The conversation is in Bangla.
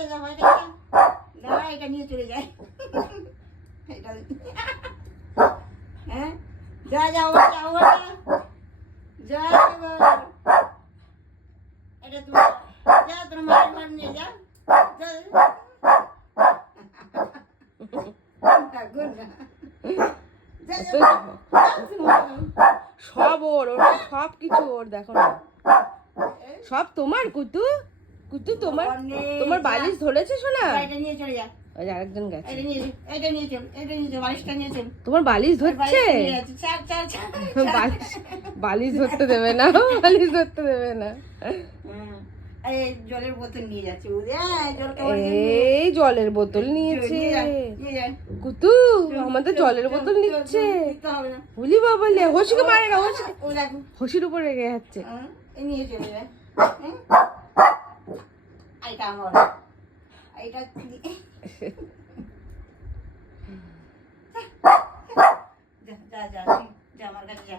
যা যা ভাই না এটা নিয়ে চলে যায় এটা হ্যাঁ যা যা ও যা ও যা এটা তুমি যা তোর মায়ের ঘর নিয়ে যা সব ওর সব কিছু ওর, দেখো না সব তোমার। কুতু কুতু তোমার তোমার বালিশ ধরেছে শোনা। এটা নিয়ে চলে যা, ওই যে আরেকজন গেছে। এটা নিয়ে চল, এটা নিয়ে চল, বালিশটা নিয়ে চল। তোমার বালিশ ধরছে? বালিশ বালিশ ধরতে দেবে না, বালিশ ধরতে দেবে না। এই জলের বোতল নিয়ে যাচ্ছে, এই জলের বোতল নিয়েছে কুতু, আমাদের জলের বোতল নিচ্ছে। বলি বাবা লে, হসিকে মারে না, হসির উপর রেগে যাচ্ছে। নিয়ে চলে যায়, এটা আমার, এটা যা যা যা আমার কাছে যা।